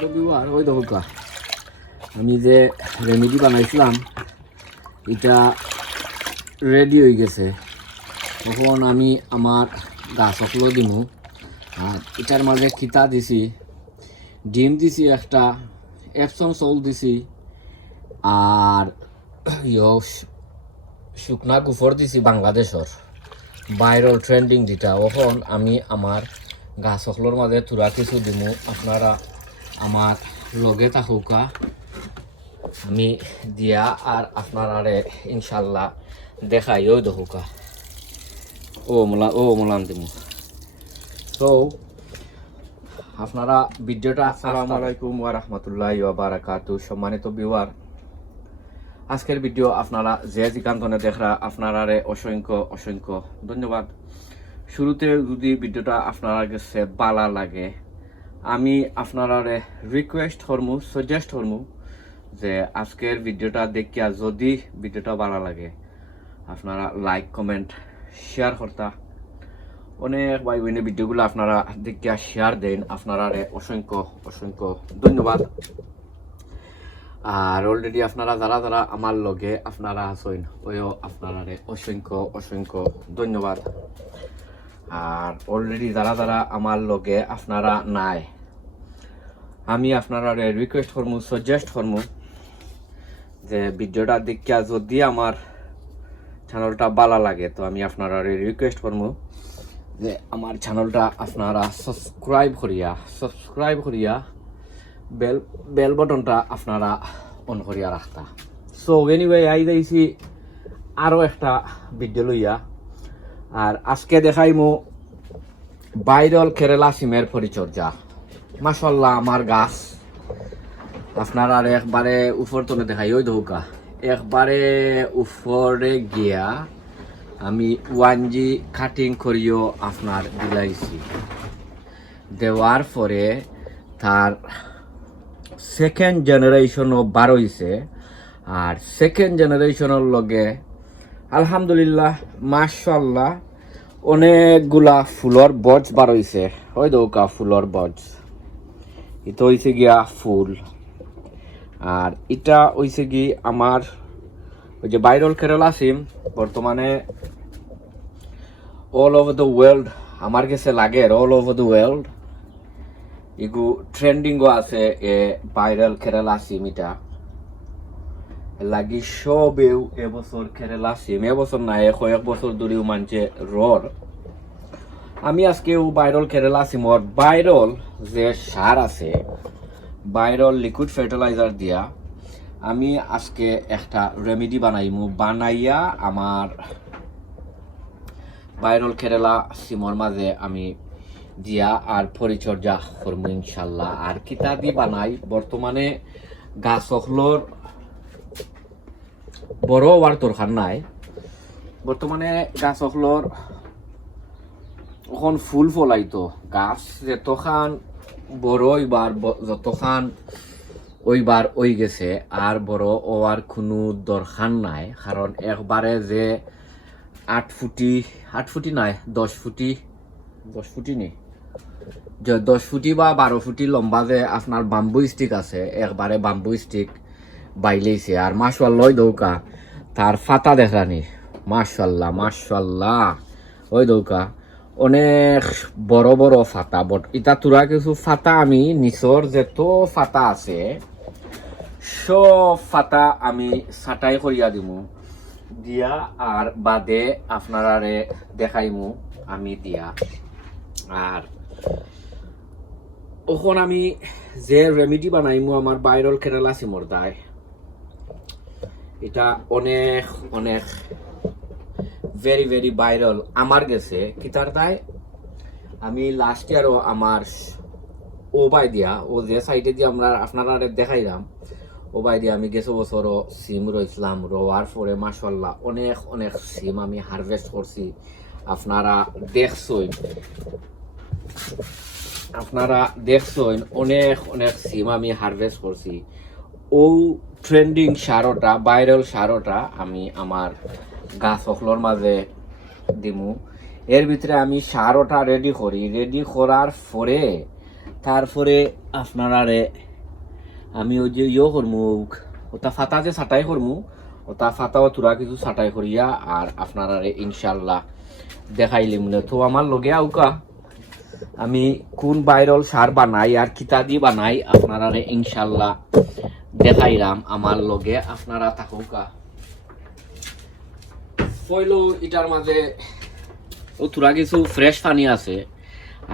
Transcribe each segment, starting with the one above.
তো বিবার ওই দোকা আমি যে রেমেডি বানাইছিলাম এটা রেডি হয়ে গেছে। তখন আমি আমার গাছকলো দিমু। আর এটার মাঝে খিতা দিছি, ডিম দিছি, একটা এপসম চাউল দিছি, আর শুকনা গুফর দিছি বাংলাদেশর ভাইরাল ট্রেন্ডিং যেটা। এখন আমি আমার গাছকলোর মাঝে তুরা কিছু দিমু। আপনারা আমার লগে থাকুকা আমি দিয়া আর আপনারারে ইনশাল্লাহ দেখাইও দেখুকা। ও মোলাম দিমু। তো আপনারা ভিডিওটা আসসালামু আলাইকুম ওয়া রাহমাতুল্লাহি ওয়া বারাকাতুহু। সম্মানিত ভিউয়ার, আজকের ভিডিও আপনারা যে যেখানে দেখরা আপনারারে অসংখ্য অসংখ্য ধন্যবাদ। শুরুতে যদি ভিডিওটা আপনার কাছে ভালো লাগে আমি আপনারারে রিকোয়েস্ট করমু, সাজেস্ট করমু যে আজকের ভিডিওটা দেখিয়া যদি ভিডিওটা ভালো লাগে আপনারা লাইক কমেন্ট শেয়ার করতা। অনেক ভাই বোনের ভিডিওগুলো আপনারা দেখিয়া শেয়ার দেন, আপনারারে অসংখ্য অসংখ্য ধন্যবাদ। আর অলরেডি আপনারা যারা যারা আমার লগে আপনারা আছেন ওইও আপনারারে অসংখ্য অসংখ্য ধন্যবাদ। আর অলরেডি যারা যারা আমার লগে আপনারা নাই আমি আপনারারে রিকোয়েস্ট করমু, সাজেস্ট করমু যে ভিডিওটা দেখিয়া যদি আমার চ্যানেলটা ভালো লাগে তো আমি আপনারারে রিকোয়েস্ট করমু যে আমার চ্যানেলটা আপনারা সাবস্ক্রাইব করিয়া বেল বটনটা আপনারা অন করিয়া রাখতা। সো এনিওয়ে আই যাইছি আরও একটা ভিডিও লইয়া। আর আজকে দেখাইমু ভাইরাল কেরালা সিমের পরিচর্যা। মাশাআল্লাহ আমার গাছ আপনারা একবারে উপর তনে দেখাই ওই দৌকা একবারে উপরে গিয়া আমি 1G কাটিং করিও আপনার দিলাইছি। দেওয়ার পরে তার সেকেন্ড জেনারেশনও বার হইছে। আর সেকেন্ড জেনারেশনের লগে আলহামদুলিল্লাহ মাশাআল্লাহ অনেকগুলা ফুলর বজ বার হইছে। ওই দৌকা ফুলর বজ, এটা হইছে গিয়া ফুল। আর এটা হইছে কি আমার ওই যে ভাইরাল কেরালা সিম বর্তমানে অল ওভার দ্য ওয়ার্ল্ড আমার কাছে লাগে। অল ওভার দ্য ওয়ার্ল্ড এগু ট্রেন্ডিংও আছে এ ভাইরাল কেরালা সিম। এটা লাগি সবেও এবছর কেরালা সিম, এবছর নাই কয়েক বছর ধরেও মানছে রর। আমি আজকে ভাইরাল কেরালা সিমর ভাইরাল যে সার আছে ভাইরাল লিকুইড ফার্টিলাইজার দিয়া আমি আজকে একটা রেমেডি বানাইমু। বানাইয়া আমার ভাইরাল কেরালা সিমর মাঝে আমি দিয়া আর পরিচর্যা করবো ইনশাল্লাহ। আর কিতা দি বানাই বর্তমানে গাছগুলোর বড় হওয়ার দরকার নাই। বর্তমানে গাছগুলোর এখন ফুল ফলাইতো গাছ যতখান বড় হইবার যতখান ওইবার ওই গেছে আর বড় হওয়ার কোনো দরকার নাই। কারণ একবারে যে 8 ফুটি নাই 10 ফুটি নেই যে 10 ফুটি বা 12 ফুটি লম্বা যে আপনার বাম্বু স্টিক আছে একবারে বাম্বু স্টিক বাইলেইছে। আর মাশাআল্লাহ ওই দৌকা তার ফাতা দেখানি মাশাআল্লাহ মাশাআল্লাহ ওই দৌকা অনেক বড় বড় ফাতা। বট এটা তোরা কিছু ফাতা আমি নিচর যত ফাতা আছে সব ফাতা আমি ছাটাই করিয়া দিমু দিয়া আর বাদে আপনারারে দেখাইমু আমি দিয়া। আর এখন আমি যে রেমেডি বানাইমু আমার ভাইরাল কেরালা সিমর দায় এটা অনেক অনেক ভেরি ভেরি ভাইরাল আমার গেছে। কিতার দায় আমি লাস্ট ইয়ারও আমার ও বাই দিয়া ও যে সাইডে দিয়ে আমরা আপনারা দেখাইলাম ও বাই দিয়া আমি গেছো বছরও সিম রইছিলাম। রোয়ার পরে মাশাআল্লাহ অনেক অনেক সিম আমি হারভেস্ট করছি। আপনারা দেখছেন অনেক অনেক সিম আমি হারভেস্ট করছি। ও ট্রেন্ডিং সারটা ভাইরাল সারটা আমি আমার গাছগুলোর মাঝে দিমু। এর ভিতরে আমি সারটা রেডি করি, রেডি করার পরে তারপরে আপনারা আমি ওই যে ইয়ে করমু ওটা ফাতা যে ছাটাই করমু ওটা ফাতাও তুরা কিছু ছাটাই করিয়া আর আপনারা ইনশাল্লাহ দেখাইলিম না। তো আমার লগে আউকা আমি কোন ভাইরাল সার বানাই আর কিতা দিয়ে বানাই আপনারা ইনশাল্লাহ দেখাইলাম আমার লগে আপনারা থাকুকা। পয়লো এটার মাঝে ও তুরা কিছু ফ্রেশ পানি আছে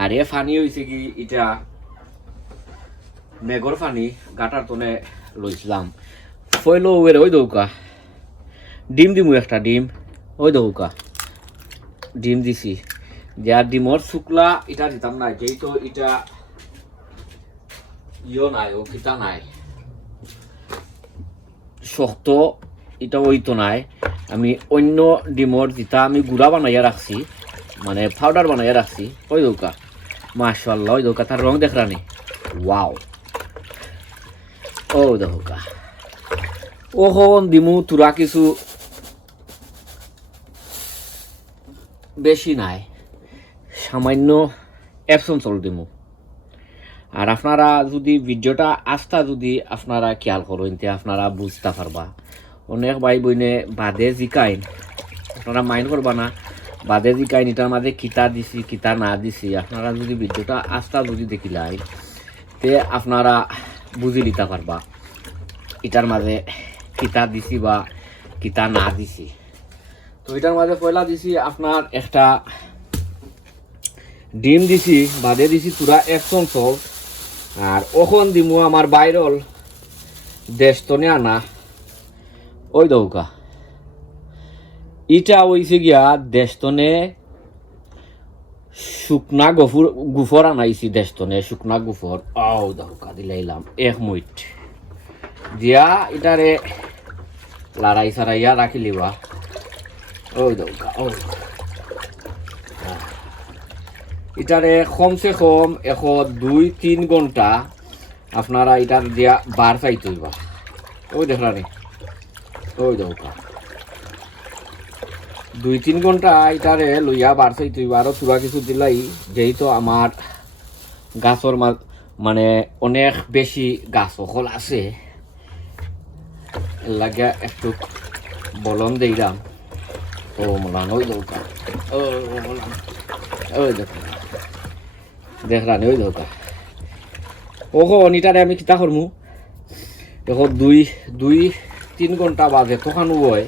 আর এ পানি হয়েছে কি এটা মেঘর পানি গাটার তনে লইছিলাম। পয়লো ওর ওই দৌকা ডিম দিমু একটা ডিম ওই দৌকা ডিম দিছি যে ডিমর শুক্লা এটা দিতাম না যেহেতু এটা ইয়ে নাই ও কিতা নাই শক্ত এটা ওই তো নাই। আমি অন্য ডিমর যেটা আমি গুঁড়া বানাইয়া রাখছি মানে পাউডার বানাইয়া রাখছি ওই দৌকা মাশাআল্লাহ ওই দৌকা তার রং দেখরানি ওয়াও ও দৌকা ওখন দিমু তুরা কিছু বেশি নাই সামান্য অ্যাপসন চল দিমু। আর আপনারা যদি ভিডিওটা আস্থা যদি আপনারা খেয়াল করেন তে আপনারা বুঝতে পারবা। অনেক ভাই বইনে বাদে জিকাইন আপনারা মাইন্ড করবা না বাদে জিকাইন এটার মাঝে কিতা দিছি কিতা না দিছি আপনারা যদি ভিডিওটা আস্থা যদি দেখিলাই তে আপনারা বুঝি নিতে পারবা এটার মাঝে কিতা দিছি বা কিতা না দিছি। তো এটার মাঝে পয়লা দিছি আপনার একটা ডিম দিছি বাদে দিছি পুরা একশন সল্ট আর ওখন দিমু আমার বাইরল দেশতনে আনা ওই দৌকা ইটা হইছে গিয়া দেশতনে শুকনা গুফর আনাইছি দেশতনে শুকনা গুফর ও দৌকা দিলাইলাম 1 মিনিট দিয়া এটারে লড়াই সারাইয়া রাখি লিবা ওই দৌকা ও এটারে কমসে কম 2-3 ঘন্টা আপনারা এটার দিয়া বার চাইতে হইবা ওই দেখলানি ওই দৌকা 2-3 ঘন্টা এটারে লইয়া বার চাইতে হইবা। আরো তুরা কিছু দিলাই যেহেতু আমার গাছর মানে অনেক বেশি গাছ সকল আছে লাগে একটু বলন দিলাম ও মলান ওই দৌকা ও মলান ওই দেখো দেখলানি ওই দৌকা ওহো অনিটারে আমি কিতা করমু দেখো 2-3 ঘন্টা বাজে তখন হয়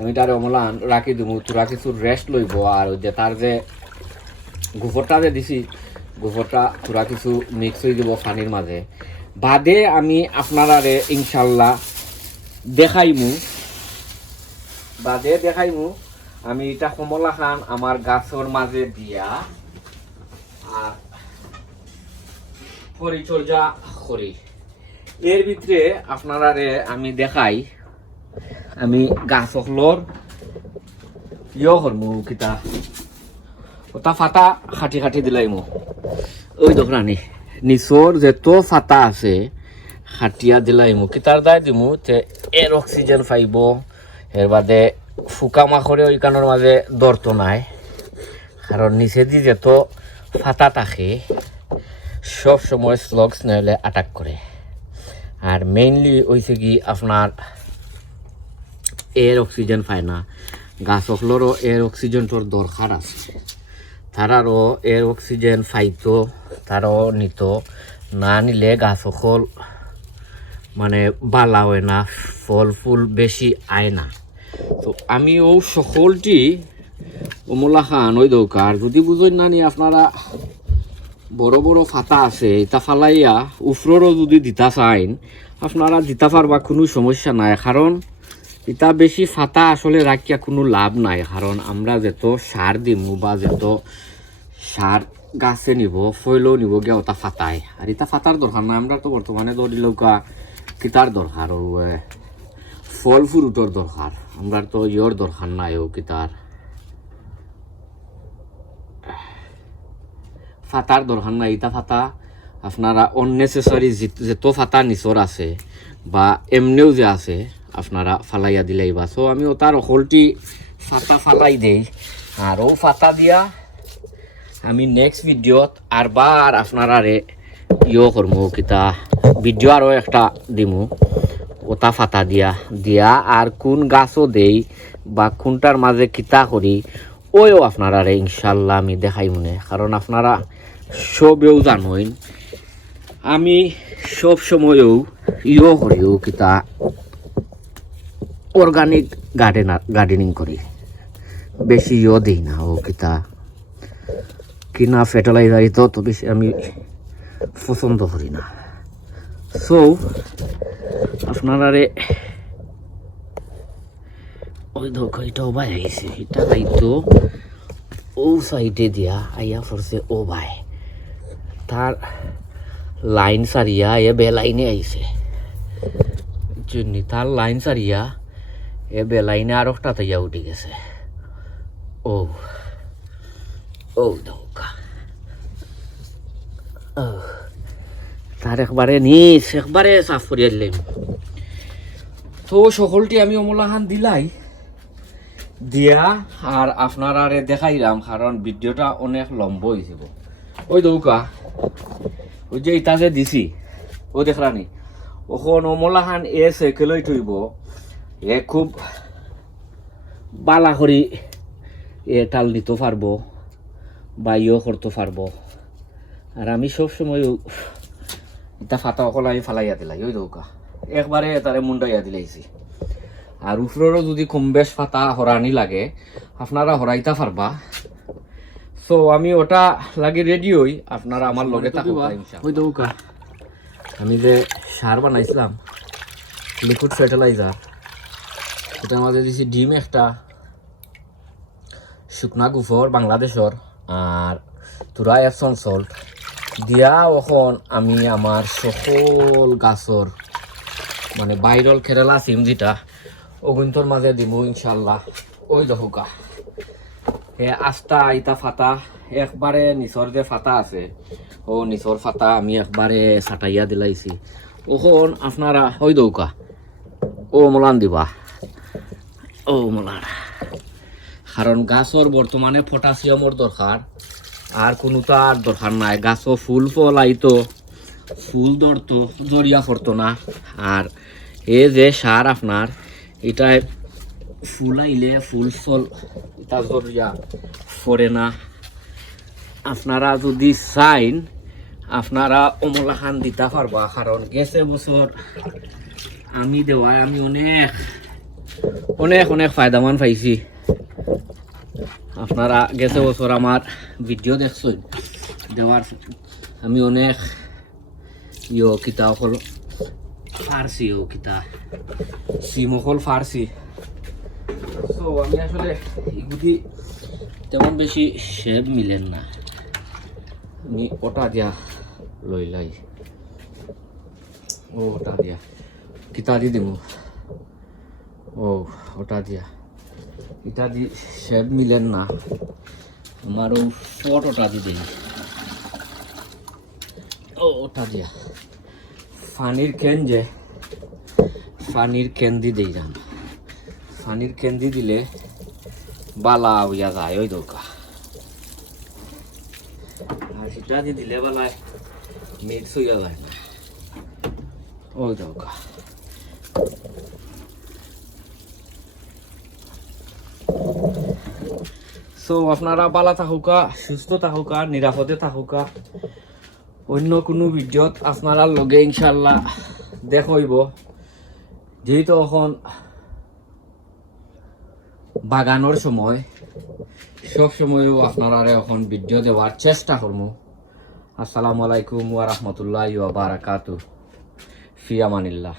আমি তারে অমলান রাখি দিমু তোরা কিছু রেস্ট লইব। আর ওই যে তার যে গোবরটা যে দিছি গোবরটা তোরা কিছু মিক্স হয়ে দিব পানির মাঝে বাদে আমি আপনারারে ইনশাল্লাহ দেখাইমু বাদে দেখাইমু আমি এটা কমলা খান আমার গাছের মাঝে দিয়া আর পরিচর্যা করি। এর ভিতরে আপনারারে আমি দেখাই আমি গাছ সকলর ইয়ে করমু কিতা ওটা ফাতা খাটি খাটি দিলাইমু ওই দোকানি নিচর যেত ফাতা আছে খাটিয়া দিলাইমু কিতার দায় দিমু তে এর অক্সিজেন পাইব। এর বাদে ফুকা মাখরে ওই কানের মাঝে দরতো নাই কারণ নিচে দি যেত ফাতা থাকে সব সময় স্লগ স্নেলে অ্যাটাক করে। আর মেইনলি হইছে কি আপনার এর অক্সিজেন পায় না গাছ সকলেরও এর অক্সিজেনটোর দরকার আছে তারারও এর অক্সিজেন পাইতো তারাও নিত না নিলে গাছ সকল মানে বালা হয় না ফল ফুল বেশি আয় না। তো আমি ও সকলটি অমলা খান ওই দরকার যদি বুঝেন না নি আপনারা বড় বড় ফাতা আছে এটা ফালাইয়া উফরও যদি দিতা চাইন আপনারা দিতে পারবা কোনো সমস্যা নাই। কারণ এটা বেশি ফাতা আসলে রাখিয়া কোনো লাভ নাই কারণ আমরা যেত সার দিমু বা যেত সার গাছে নিব ফইলেও নিব গিয়া ওটা ফাতায় আর এটা ফাতার দরকার নাই। আমরা তো বর্তমানে দৌড়িলৌকা কিতার দরকার ও ফল ফ্রুটর দরকার আমরা তো ইয়র দরকার নাই ও কিতার ফাতার দরকার নাই। এটা ফাতা আপনারা অননেসেসারি যেত ফাতা নিচর আছে বা এমনিও যে আছে আপনারা ফালাইয়া দিলাইবা। সো আমি ওটার অকলটি ফাতা ফালাই দেই আর ও ফাতা দিয়া আমি নেক্সট ভিডিওত আরবার আপনারা ইয়ে করবো কিতা ভিডিও আরও একটা দিমু ওটা ফাতা দিয়া আর কোন গাছও দেই বা কোনটার মাঝে কিতা করি ওইও আপনারা ইনশাল্লাহ আমি দেখাই মনে, কারণ আপনারা সবেও জানোইন আমি সব সময়ও করিও কিতা অর্গানিক গার্ডেনিং করি, বেশি দিই না ও কিতা কিনা ফার্টিলাইজারই তো বেশি আমি পছন্দ করি না। সো আপনারা ওই ধোকা এটাও ভাই আইছে, এটা তো ও সাইডে দিয়া আইয়া পড়ছে ও ভাই, তার লাইন সারিয়া বেলাইনে আইছে তার লাইন সারিয়া বেলাইনে আর একটা তাইয়া উঠে গেছে। ও ও ধোকা তার একবারে সাফ করিয়া দিলাম। তো সকলটি আমি অমলাহান দিয়া আর আপনারা দেখাইলাম, কারণ ভিডিওটা অনেক লম্বা হয়েছিল। ওই দৌকা ওই যে ইটা যে দিছি ও দেখলানি ওখন অমলাহান সাইকেলই থইব খুব বালা করি টাল নিতে পারবো বা করতে পারবো। আর আমি সবসময় ইটা ফাতা অকল আমি ফালাইয়া দিলাই ওই দৌকা একবারে তারে মুন্ডাইয়া দিলাইছি। আর উপরেরও যদি কম বেশ ফাতা হরানি লাগে আপনারা হরাইতা পারবা। সো আমি ওটা লাগে রেডি হই, আপনারা আমার লগে ওই দৌকা আমি যে সার বানাইছিলাম লিকুইড ফার্টিলাইজার, ওটার মাঝে দিছি ডিম একটা, শুকনা গুফর বাংলাদেশর আর তুরা এপসন সল্ট দিয়া এখন আমি আমার সকল গাছর মানে ভাইরাল কেরালা সিম যেটা ওগুন্তর মাঝে দিব ইনশাল্লাহ। ওই দহকা আস্তা ইটা ফাতা একবারে নিচর যে ফাতা আছে ও নিচর ফাতা আমি একবারে ছাটাইয়া দিলাইছি। ওখন আপনারা ওই দৌকা ও মলান দিবা ও মলান, কারণ গাছর বর্তমানে পটাশিয়ামর দরকার আর কোনো তার দরকার নাই। গাছও ফুল ফল আইতো ফুল ধরতো জরিয়া পড়তো না। আর এ যে সার আপনার এটায় ফুল আইলে ফুল ফল এটা জরিয়া পড়ে না। আপনারা যদি চাইন আপনারা অমলাখান দিতে পারবা, কারণ গেছে বছর আমি দেওয়ায় আমি অনেক অনেক অনেক ফায়দামান পাইছি। আপনারা গেছে বছর আমার ভিডিও দেখছেন দেওয়ার আমি অনেক কিতা অকল ফার্সি কিতা সিম অকল ফার্সি। তো আমি আসলে এগুলি তেমন বেশি শেপ মিলেন না, আমি ওটা দিয়া লইলাই ও ওটা দিয়া কিতা দি দিব ও ওটা দিয়া এটা দি শেপ মিলেন না, আমার ও ফট ওটা দি দিই ও ওটা দিয়া ফানির কেন যে ফানির কেন দি দেই যান, ফানির কেন দি দিলে বালা হইয়া যায় ওই দৌকা। আর সেটা দি দিলে বালায় মিক্স হইয়া যায় না ওই দৌকা। সো আপনারা বালা থাকুকা, সুস্থ থাকুকা, নিরাপদে থাকুকা। অন্য কোনো ভিডিওত আপনারা লগে ইনশাল্লাহ দেখইব। যেহেতু এখন বাগানোর সময় সব সময়ও আপনারা এখন ভিডিও দেওয়ার চেষ্টা করবো। আসসালামু আলাইকুম ওয়া রাহমাতুল্লাহি ওয়া বারাকাতুহু। ফি আমানিল্লাহ।